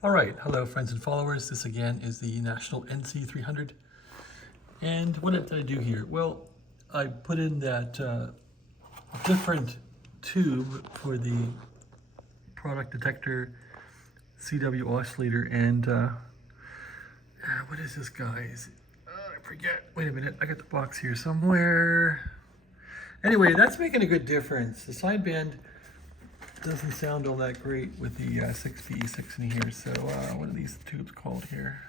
All right, hello friends and followers. This again is the National NC300. And what did I do here? Well, I put in that different tube for the product detector CW oscillator and what is this guys? I forget. Wait a minute, I got the box here somewhere. Anyway, that's making a good difference. The sideband doesn't sound all that great with the 6BE6 in here. So what are these tubes called here?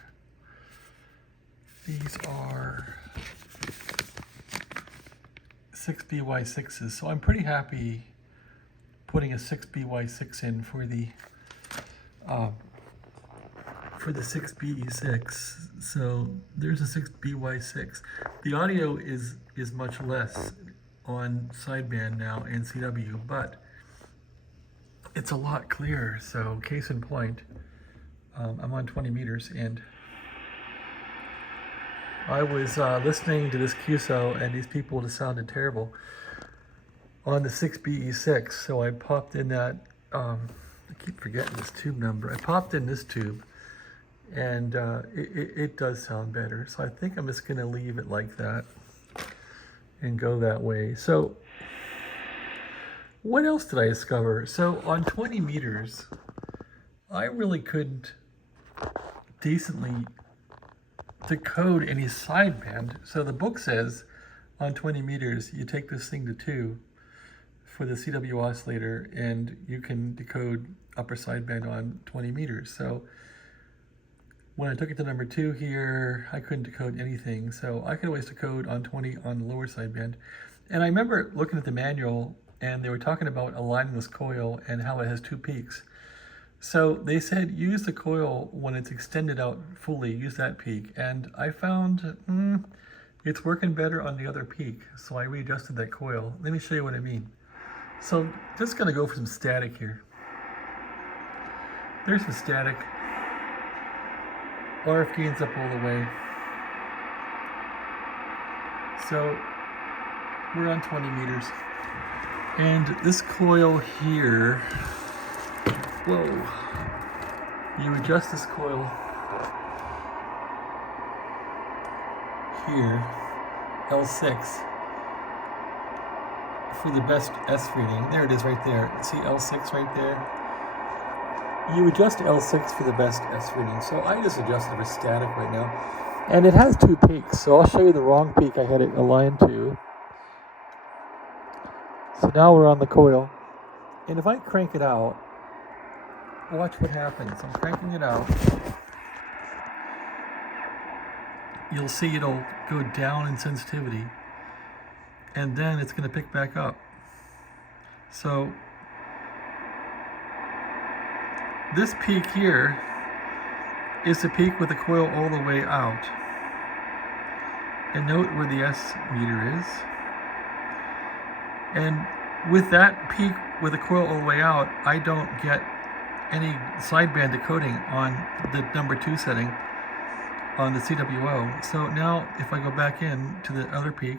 These are 6BY6s. So I'm pretty happy putting a 6BY6 in for the 6BE6. So there's a 6BY6. The audio is much less on sideband now and CW, but it's a lot clearer. So case in point, I'm on 20 meters and I was listening to this QSO and these people just sounded terrible on the 6BE6. So I popped in that, I keep forgetting this tube number. I popped in this tube and it does sound better. So I think I'm just gonna leave it like that and go that way. So what else did I discover? So on 20 meters, I really couldn't decently decode any sideband. So the book says on 20 meters, you take this thing to 2 for the CW oscillator and you can decode upper sideband on 20 meters. So when I took it to number 2 here, I couldn't decode anything. So I could always decode on 20 on the lower sideband. And I remember looking at the manual and they were talking about aligning this coil and how it has 2 peaks. So they said use the coil when it's extended out fully, use that peak. And I found it's working better on the other peak. So I readjusted that coil. Let me show you what I mean. So just gonna go for some static here. There's the static. RF gain's up all the way. So we're on 20 meters. And this coil here, whoa, you adjust this coil here, L6, for the best S reading. There it is right there. See L6 right there? You adjust L6 for the best S reading. So I just adjusted for static right now. And it has 2 peaks, so I'll show you the wrong peak I had it aligned to. So now we're on the coil, and if I crank it out, watch what happens. I'm cranking it out. You'll see it'll go down in sensitivity, and then it's going to pick back up. So this peak here is the peak with the coil all the way out. And note where the S meter is. And with that peak with the coil all the way out, I don't get any sideband decoding on the number 2 setting on the CWO. So now if I go back in to the other peak,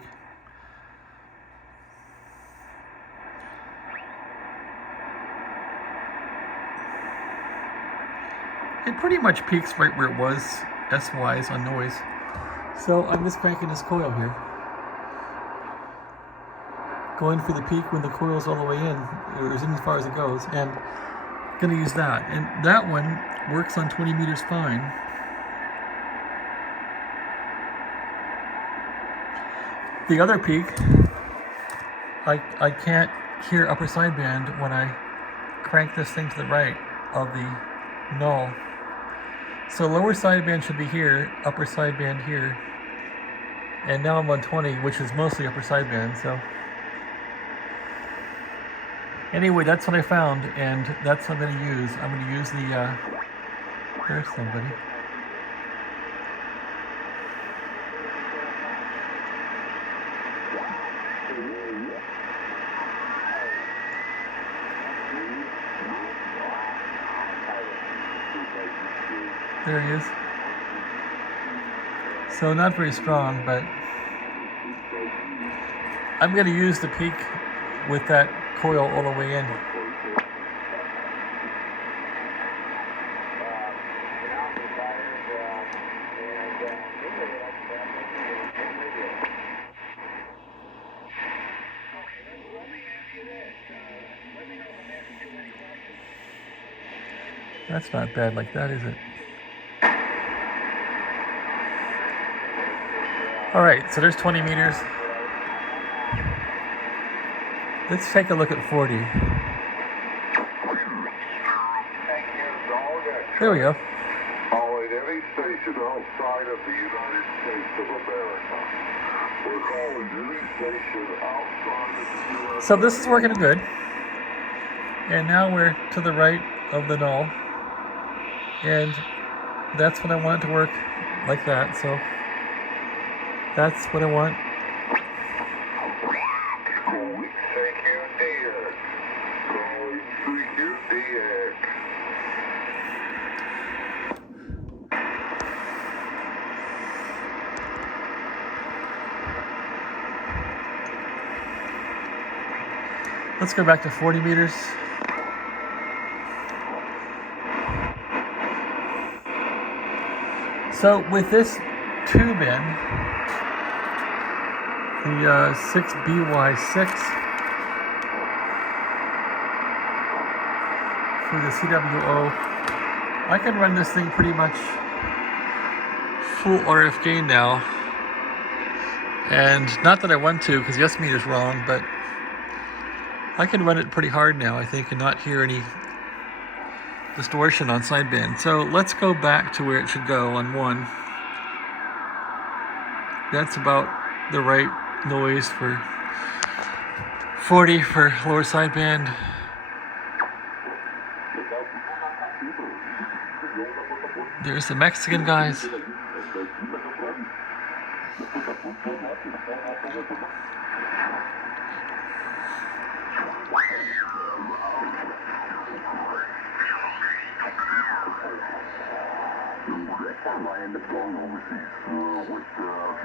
it pretty much peaks right where it was S-wise on noise. So I'm just cranking this coil here, going for the peak when the coil's all the way in, or as far as it goes, and gonna use that. And that one works on 20 meters fine. The other peak, I can't hear upper sideband when I crank this thing to the right of the null. So lower sideband should be here, upper sideband here. And now I'm on 20, which is mostly upper sideband, so. Anyway, that's what I found, and that's what I'm going to use. I'm going to use the, there's somebody. There he is. So not very strong, but I'm going to use the peak with that coil all the way in. That's not bad like that, is it? All right, so there's 20 meters. Let's take a look at 40. There we go. All at any station outside of the United States of America. We're calling any station outside of the U.S. So this is working good. And now we're to the right of the null. And that's what I want it to work, like that. So that's what I want. Let's go back to 40 meters. So with this tube in, the 6BY6 for the CWO, I can run this thing pretty much full RF gain now. And not that I want to, because the S meter's wrong, but I can run it pretty hard now, I think, and not hear any distortion on sideband. So let's go back to where it should go on 1. That's about the right noise for 40 for lower sideband. There's the Mexican guys.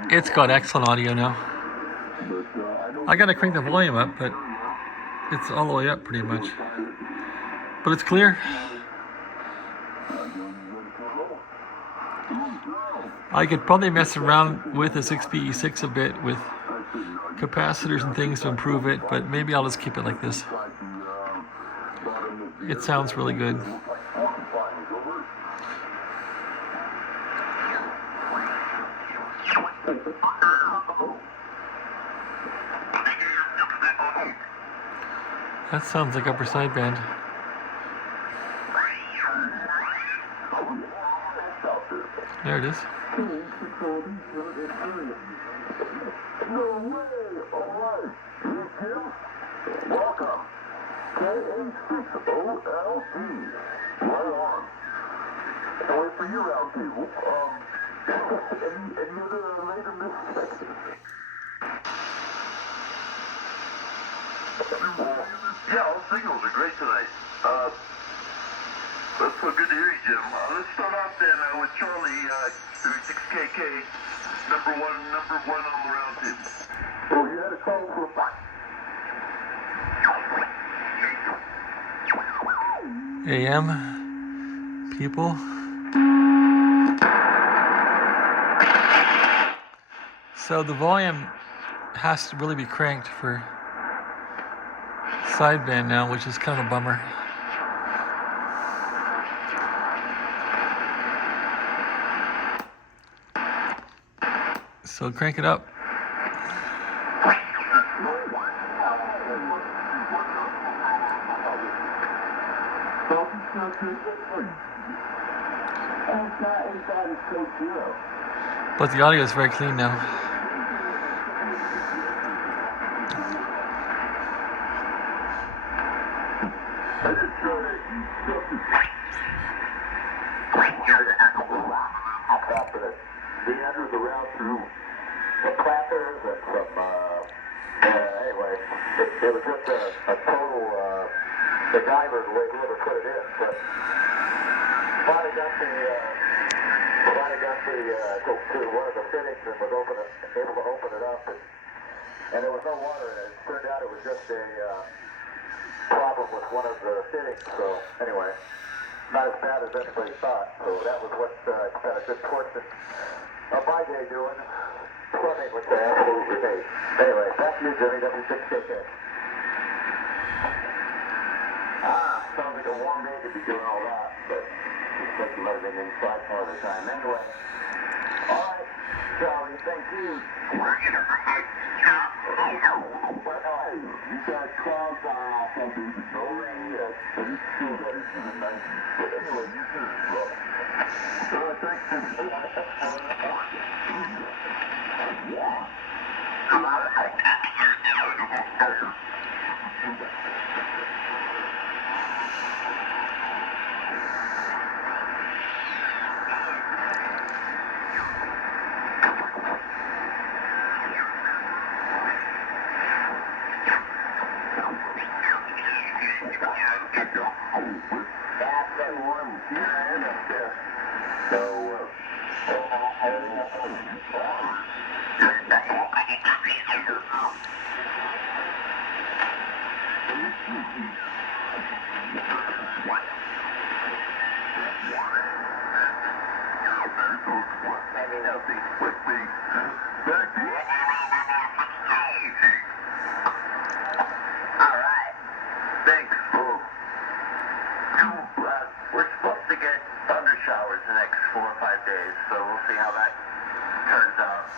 It's got excellent audio now. I gotta crank the volume up, but it's all the way up pretty much. But it's clear. I could probably mess around with the 6BE6 a bit with capacitors and things to improve it, but maybe I'll just keep it like this. It sounds really good. That sounds like upper sideband. There it is. Welcome. KA6OLD. Right on. So wait for you, LT. Any other later mistakes? Yeah, all signals are great tonight. That's so good to hear you, Jim. Let's start off then with Charlie, 6KK, number one on the round table. Oh, you had a call for a fight. AM people. So the volume has to really be cranked for sideband now, which is kind of a bummer. So crank it up. But the audio is very clean now. We entered the round through some clappers and some, anyway, it was just a total, MacGyver the way whoever put it in, but finally got to one of the fittings and was able to open it up, and there was no water in it. It turned out it was just a problem with one of the fittings, so anyway, not as bad as anybody thought, so that was what spent a good portion of my day doing, plumbing, which I absolutely hate. Anyway, back to you, Jimmy, W6KK. Sounds like a warm day to be doing all that, but think he might have been inside part of the time. Anyway, all right, Charlie, thank you. You got clouds on something. No rain yet. Anyway, you too. We're supposed to get thunder showers the next 4 or 5 days, so we'll see how that turns out.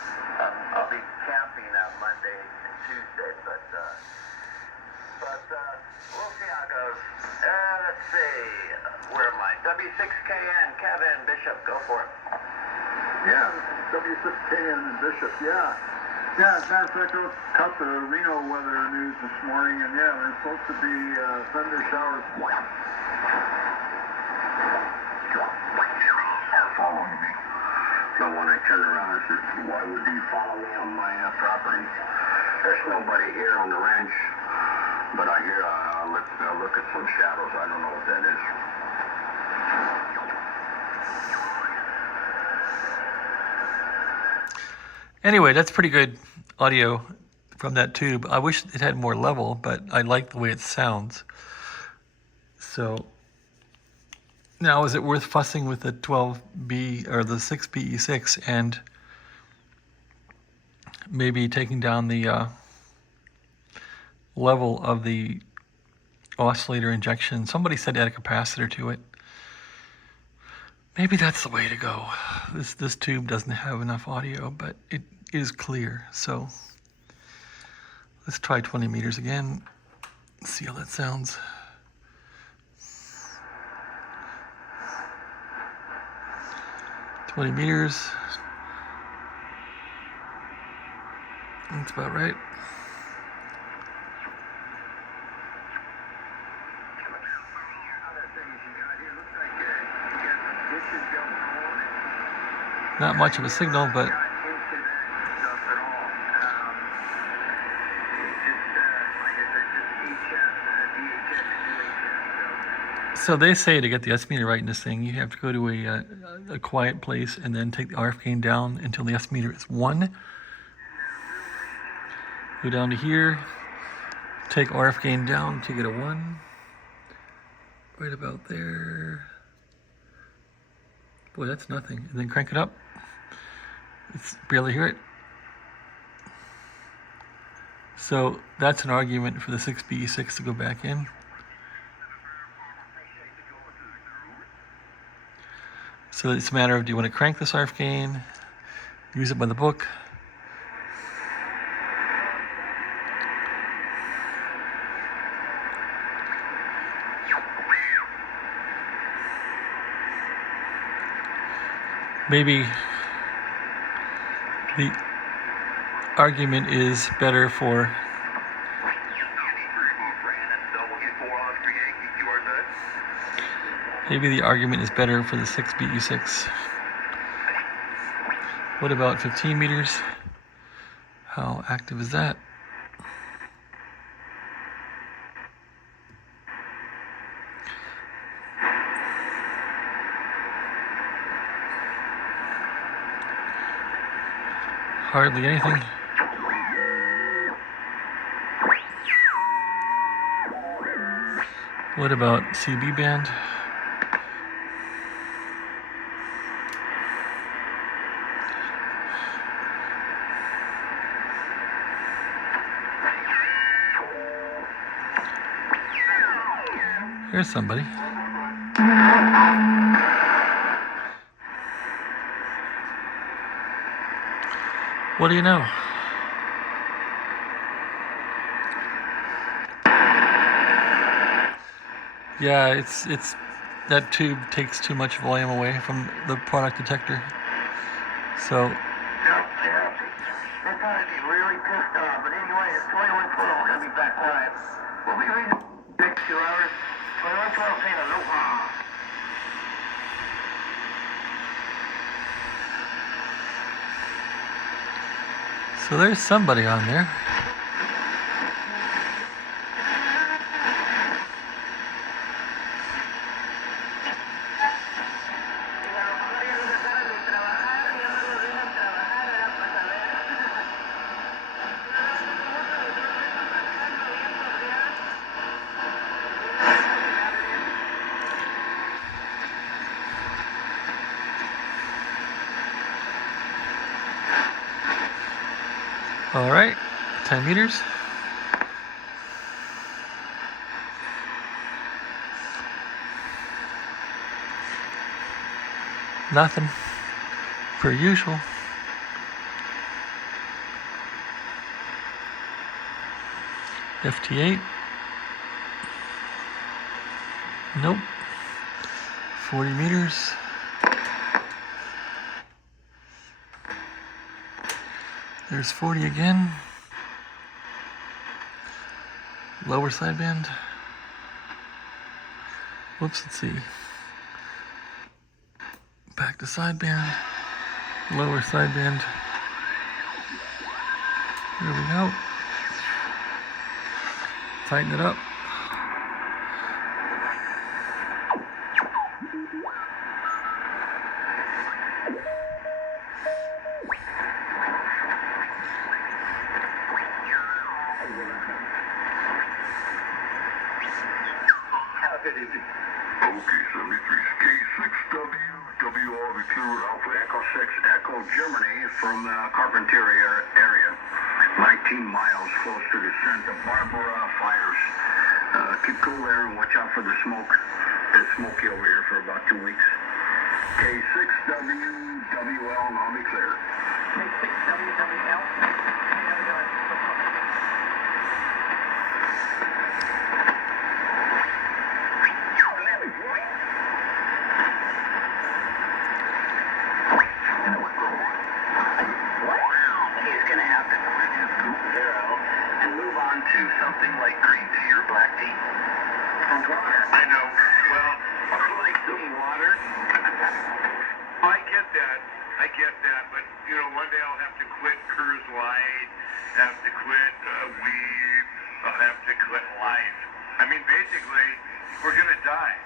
I'll be camping Monday and Tuesday, but we'll see how it goes. Let's see, where am I? W6KN, Kevin Bishop, go for it. Yeah, W6KN Bishop, yeah. Yeah, as a matter of fact, I caught the Reno weather news this morning, and yeah, there's supposed to be thunder showers. Following me. So when I turned around, I said, why would you follow me on my property? There's nobody here on the ranch, but I hear, let's look at some shadows. I don't know what that is. Anyway, that's pretty good audio from that tube. I wish it had more level, but I like the way it sounds. So now, is it worth fussing with the 12B or the 6BE6 and maybe taking down the level of the oscillator injection? Somebody said add a capacitor to it. Maybe that's the way to go. This tube doesn't have enough audio, but it is clear. So let's try 20 meters again. See how that sounds. $20 meters. That's about right. Not much of a signal, but so they say to get the S meter right in this thing, you have to go to a quiet place and then take the RF gain down until the S meter is 1. Go down to here, take RF gain down to get a 1. Right about there. Boy, that's nothing. And then crank it up. It's barely hear it. So that's an argument for the 6BE6 to go back in. So it's a matter of, do you want to crank this RF gain, use it by the book, maybe the argument is better for the 6BE6. What about 15 meters? How active is that? Hardly anything. What about CB band? Here's somebody. What do you know? Yeah, it's that tube takes too much volume away from the product detector. So Yeah. They're gonna be really pissed off. But anyway, it's 2112. We're gonna be back live. We'll be reading the next 2 hours. 2112 saying aloha. so there's somebody on there. All right, 10 meters. Nothing, per usual. FT8. Nope. 40 meters. There's 40 again. Lower sideband. Whoops, let's see. Back to sideband. Lower sideband. Here we go. Tighten it up. Okay, 73. K6W, WR Victor Alpha Echo 6 Echo Germany from the Carpentier area. 19 miles close to the Santa Barbara fires. Keep cool there and watch out for the smoke. It's smoky over here for about 2 weeks. K6W, WL, and I'll be clear. K6WWL. To something like green tea or black tea. Or water. I know. Well, or like some water. I get that. But, you know, one day I'll have to quit Coors Light, have to quit weed, I'll have to quit life. I mean, basically, we're going to die.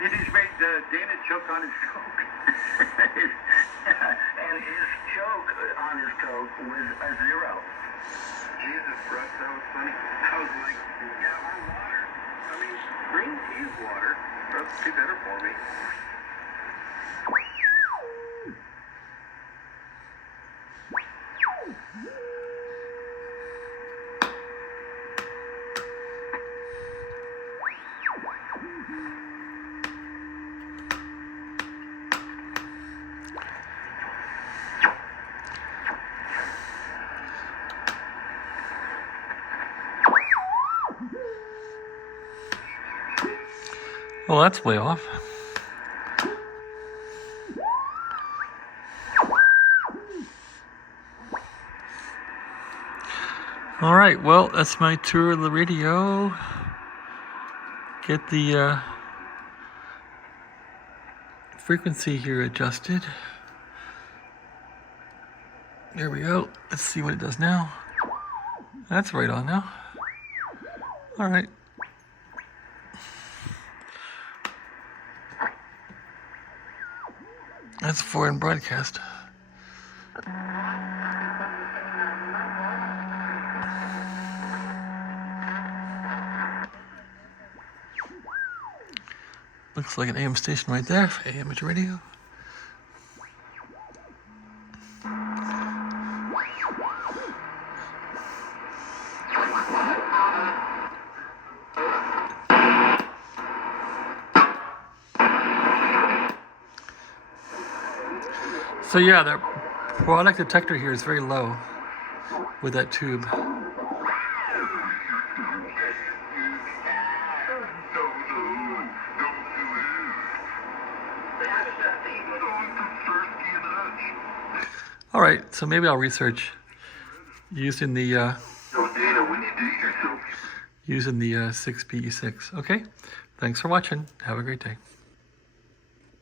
He just made Dana choke on his Coke. And his choke on his Coke was a 0. Jesus, Russ, that was funny. I was like, yeah, or water. I mean, green tea is water. That's too better for me. Well, that's way off. All right, well, that's my tour of the radio. Get the frequency here adjusted. There we go. Let's see what it does now. That's right on now. All right. That's foreign broadcast. Looks like an AM station right there for AM radio. So yeah, that Product detector here is very low with that tube. All right, so maybe I'll research using the 6BE6. Okay, thanks for watching. Have a great day.